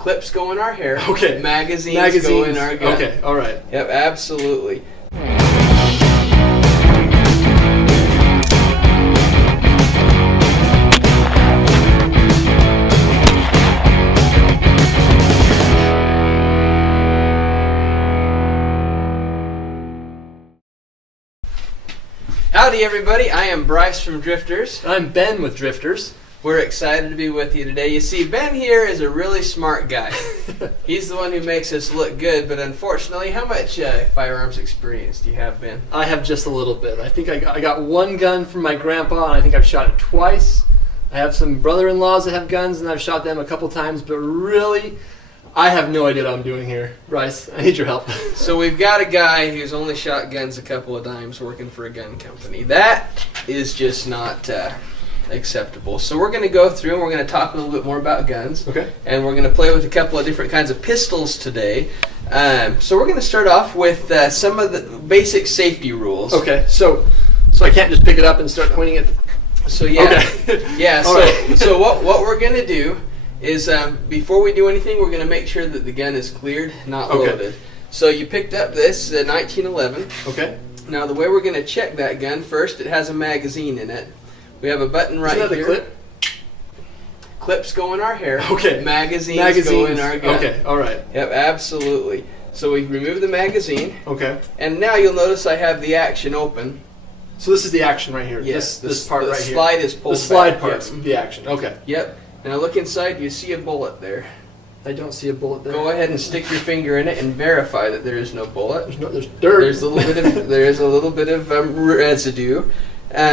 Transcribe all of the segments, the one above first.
Clips go in our hair. Okay. Magazines go in our gun. Okay, all right. Yep, absolutely. Howdy everybody, I am Bryce from Drifters. I'm Ben with Drifters. We're excited to be with you today. You see, Ben here is a really smart guy. He's the one who makes us look good, but unfortunately, how much firearms experience do you have, Ben? I have just a little bit. I think I got one gun from my grandpa, and I think I've shot it twice. I have some brother-in-laws that have guns, and I've shot them a couple times, but really, I have no idea what I'm doing here. Bryce, I need your help. So we've got a guy who's only shot guns a couple of times working for a gun company. That is just not acceptable. So we're going to go through and we're going to talk a little bit more about guns. Okay. And we're going to play with a couple of different kinds of pistols today. So we're going to start off with some of the basic safety rules. Okay, so I can't just pick it up and start pointing it. So yeah, Okay. yeah. All So right. so what we're going to do is before we do anything, we're going to make sure that the gun is cleared, not Okay. loaded. So you picked up this 1911. Okay. Now the way we're going to check that gun, first it has a magazine in it. We have a button right Isn't that here. the clip? Clips go in our hair. Okay. Magazines go in our gun. Okay, all right. Yep, absolutely. So we remove the magazine, Okay. and now you'll notice I have the action open. So this is the action right here. Yes, this part the right here. slide is pulled The slide back, part's yes. the action. Okay. Yep. Now look inside. You see a bullet there. I don't see a bullet there. Go ahead and stick your finger in it and verify that there is no bullet. There's dirt. There's a little bit of residue.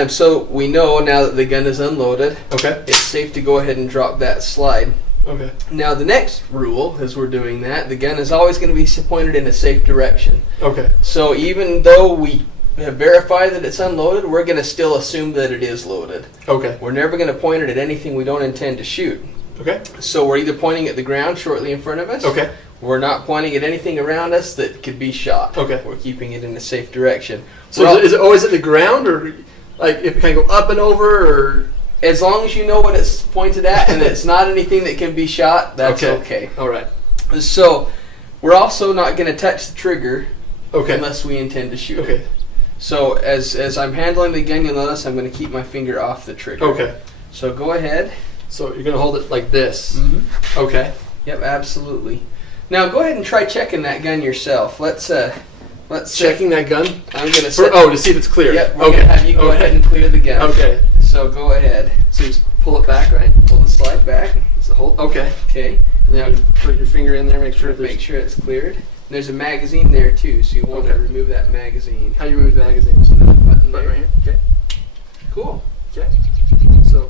So we know now that the gun is unloaded. Okay. It's safe to go ahead and drop that slide. Okay. Now the next rule, as we're doing that, the gun is always going to be pointed in a safe direction. Okay. So even though we have verified that it's unloaded, we're going to still assume that it is loaded. Okay. We're never going to point it at anything we don't intend to shoot. Okay. So we're either pointing at the ground shortly in front of us. Okay. We're not pointing at anything around us that could be shot. Okay. We're keeping it in a safe direction. So is it always at the ground, or like if it can go up and over, or? As long as you know what it's pointed at and it's not anything that can be shot, that's okay. All right. So we're also not going to touch the trigger Okay. unless we intend to shoot it. Okay. So as I'm handling the gun, you'll notice I'm going to keep my finger off the trigger. Okay. So go ahead. So you're gonna hold it like this. Mm-hmm. Okay. Yep, absolutely. Now go ahead and try checking that gun yourself. Let's Checking that gun. I'm going to to see if it's clear. Yep, we're Okay. going to have you go ahead and clear the gun. Okay. So go ahead. So you just pull it back, right? Pull the slide back. So hold. Okay. Okay. And then you put your finger in there, make sure It's cleared. And there's a magazine there too, so you want to remove that magazine. How do you remove the magazine? So Button button there. right here. Okay. Cool. Okay. So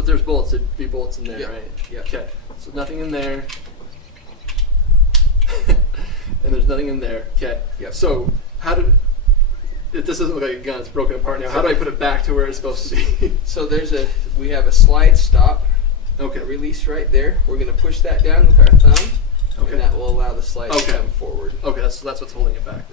if there's bullets, it'd be bullets in there, Yep. right? Yep. Okay. So nothing in there. And there's nothing in there. Okay. Yep. So this doesn't look like a gun, it's broken apart now. How do I put it back to where it's supposed to be? So we have a slide stop. Okay. Release right there. We're going to push that down with our thumb. Okay. And that will allow the slide to Okay. come forward. Okay, that's what's holding it back.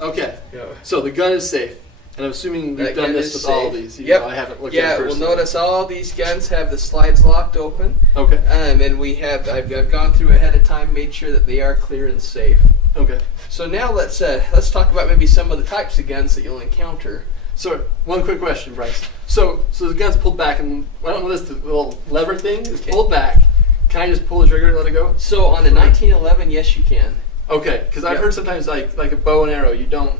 Okay. Go. So the gun is safe. And I'm assuming That we've done gun this is with all safe. these. even Yep. though I haven't looked at Yeah, it we'll personally. notice all these guns have the slides locked open. Okay. And I've gone through ahead of time, made sure that they are clear and safe. Okay. So now let's talk about maybe some of the types of guns that you'll encounter. So one quick question, Bryce. So the gun's pulled back, and I don't know this, the little lever thing is pulled back. Can I just pull the trigger and let it go? So on a 1911, yes, you can. Okay, because I've Yep. heard sometimes like a bow and arrow, you don't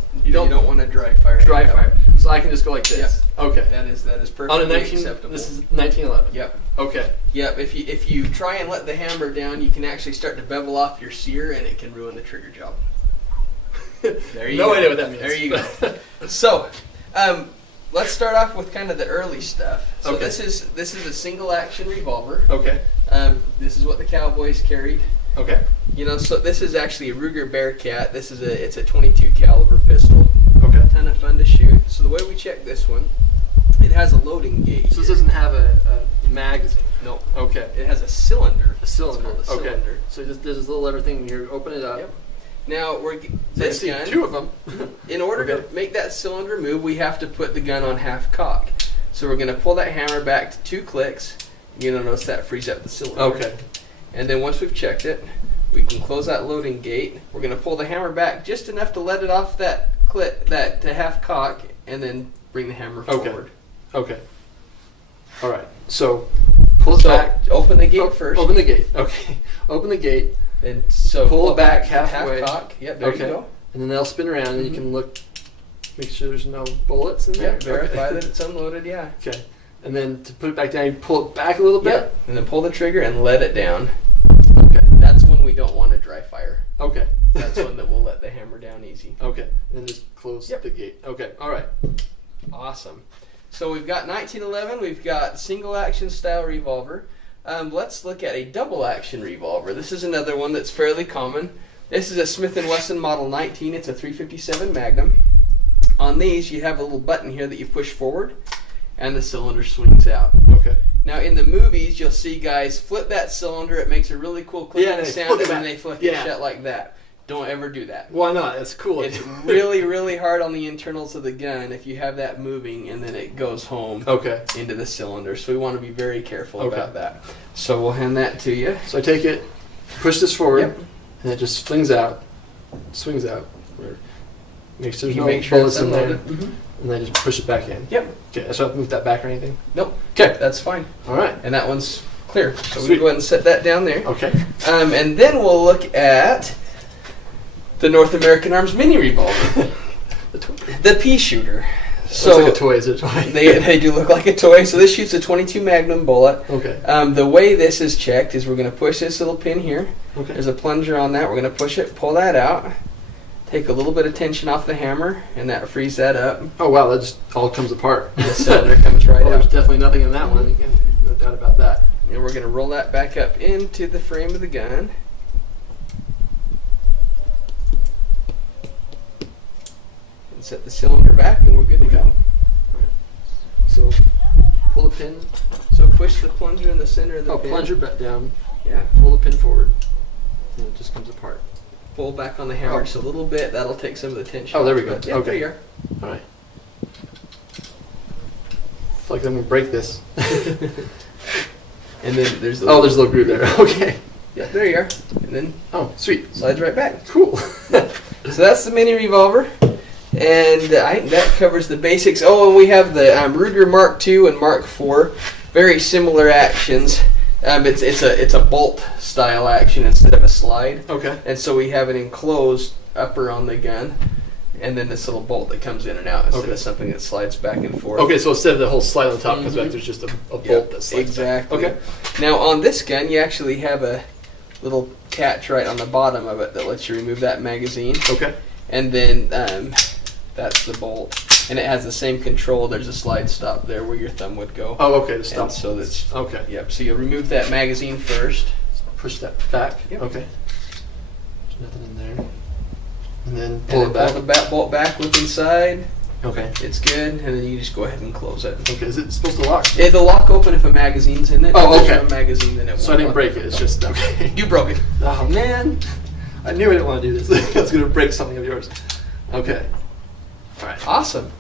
want to dry fire. dry fire. So I can just go like this. Okay. That is perfectly On a 19, acceptable. this is 1911. Yep. Okay. Yep. If you try and let the hammer down, you can actually start to bevel off your sear, and it can ruin the trigger job. There you go. No idea what that means. There you go. So, let's start off with kind of the early stuff. So Okay. this is a single action revolver. Okay. This is what the cowboys carried. Okay. You know, so this is actually a Ruger Bearcat. It's a 22 caliber pistol. Okay. A ton of fun to shoot. So the way we check this one, it has a loading gauge. So this doesn't have a magazine. No. Okay. It has a cylinder. A cylinder. It's called a cylinder. Okay. So there's this little lever thing here. Open it up. Yep. Now I this see gun. two of them. In order Okay. to make that cylinder move, we have to put the gun on half cock. So we're going to pull that hammer back to 2 clicks. You're going to notice that frees up the cylinder. Okay. And then once we've checked it, we can close that loading gate. We're going to pull the hammer back just enough to let it off that to half cock, and then bring the hammer forward. Okay. All right. So pull it back. Open the gate first. Open the gate. Okay. Open the gate. Then pull it back halfway. Half cock. Yep. There you go. And then they'll spin around, and you can look, make sure there's no bullets in there. Yeah. Verify that it's unloaded. Yeah. Okay. And then to put it back down, you pull it back a little bit. Yep. And then pull the trigger and let it down. Okay. That's when we don't want to dry fire. Okay. That's one that will let the hammer down easy. Okay. And then just close the gate. Okay. All right. Awesome. So we've got 1911. We've got single action style revolver. Let's look at a double action revolver. This is another one that's fairly common. This is a Smith & Wesson Model 19. It's a .357 Magnum. On these, you have a little button here that you push forward, and the cylinder swings out. Okay. Now, in the movies, you'll see guys flip that cylinder. It makes a really cool clicking sound, and then they flick it shut like that. Don't ever do that. Why not? That's cool. It's really, really hard on the internals of the gun if you have that moving, and then it goes home into the cylinder. So we want to be very careful about that. So we'll hand that to you. So I take it, push this forward, and it just swings out. Make sure there's no bullets in there. And then just push it back in. Yep. Okay, so I have to move that back or anything? Nope. Okay. That's fine. All right. And that one's clear. So we go ahead and set that down there. Okay. And then we'll look at the North American Arms Mini Revolver. The pea shooter. So looks like a toy. Is it a toy? They do look like a toy. So this shoots a .22 Magnum bullet. Okay. The way this is checked is we're going to push this little pin here. Okay. There's a plunger on that. We're going to push it, pull that out, take a little bit of tension off the hammer, and that frees that up. Oh wow, that just all comes apart. The cylinder comes right out. There's definitely nothing in that one. Again, no doubt about that. And we're going to roll that back up into the frame of the gun. And set the cylinder back, and we're good to go. Right. So pull the pin. So push the plunger in the center of the pin. Plunger back down. Yeah. Pull the pin forward, and it just comes apart. Pull back on the hammer just a little bit. That'll take some of the tension. Oh, there we go. Yeah, okay. There you are. All right. It's like I'm gonna break this. And then there's the there's a little groove there. Okay. Yeah, there you are. And then sweet. Slides right back. Cool. So that's the mini revolver, and I think that covers the basics. Oh, and we have the Ruger Mark II and Mark IV. Very similar actions. It's a bolt style action instead of a slide. Okay. And so we have an enclosed upper on the gun, and then this little bolt that comes in and out instead of something that slides back and forth. Okay, so instead of the whole slide on top comes back, there's just a bolt that slides back. Okay. Now on this gun, you actually have a little catch right on the bottom of it that lets you remove that magazine. Okay. And then that's the bolt. And it has the same control. There's a slide stop there where your thumb would go. Oh, okay, to stop. And so that's okay. Yep. So you remove that magazine first. Push that back. Yep. Okay. There's nothing in there. And then pull it back. Pull the bolt back, look inside. Okay. It's good, and then you just go ahead and close it. Okay. Is it supposed to lock? It'll lock open if a magazine's in it. Oh, If okay. there's no magazine, then it won't. So I didn't lock break open. it. It's just okay. You broke it. Oh man, I knew I didn't want to do this. I was gonna break something of yours. Okay. All right. Awesome.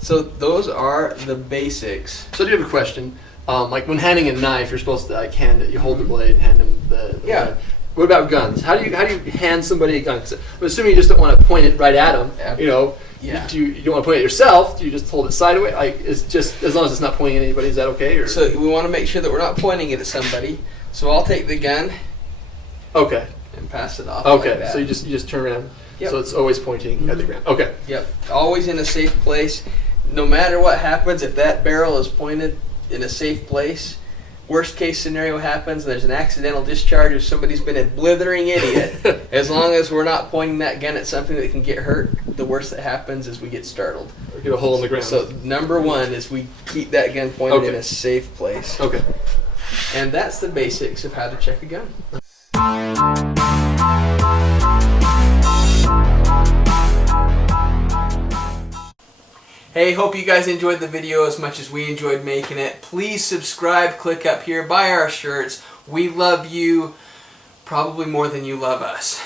So those are the basics. So I do have a question. Like when handing a knife, you're supposed to like hand it. You hold the blade, hand them the knife. What about guns? How do you hand somebody a gun? 'Cause I'm assuming you just don't want to point it right at them. You know. Yeah. You don't want to point it yourself. Do you just hold it sideways? Like it's just as long as it's not pointing at anybody. Is that okay? Or? So we want to make sure that we're not pointing it at somebody. So I'll take the gun. Okay. And pass it off. Okay. Like that. So you just turn around. Yep. So it's always pointing at the ground. Okay. Yep. Always in a safe place. No matter what happens, if that barrel is pointed in a safe place, worst case scenario happens, there's an accidental discharge or somebody's been a blithering idiot. As long as we're not pointing that gun at something that can get hurt, the worst that happens is we get startled. Or get a hole in the ground. So number one is we keep that gun pointed in a safe place. Okay. And that's the basics of how to check a gun. Hey, hope you guys enjoyed the video as much as we enjoyed making it. Please subscribe, click up here, buy our shirts. We love you probably more than you love us.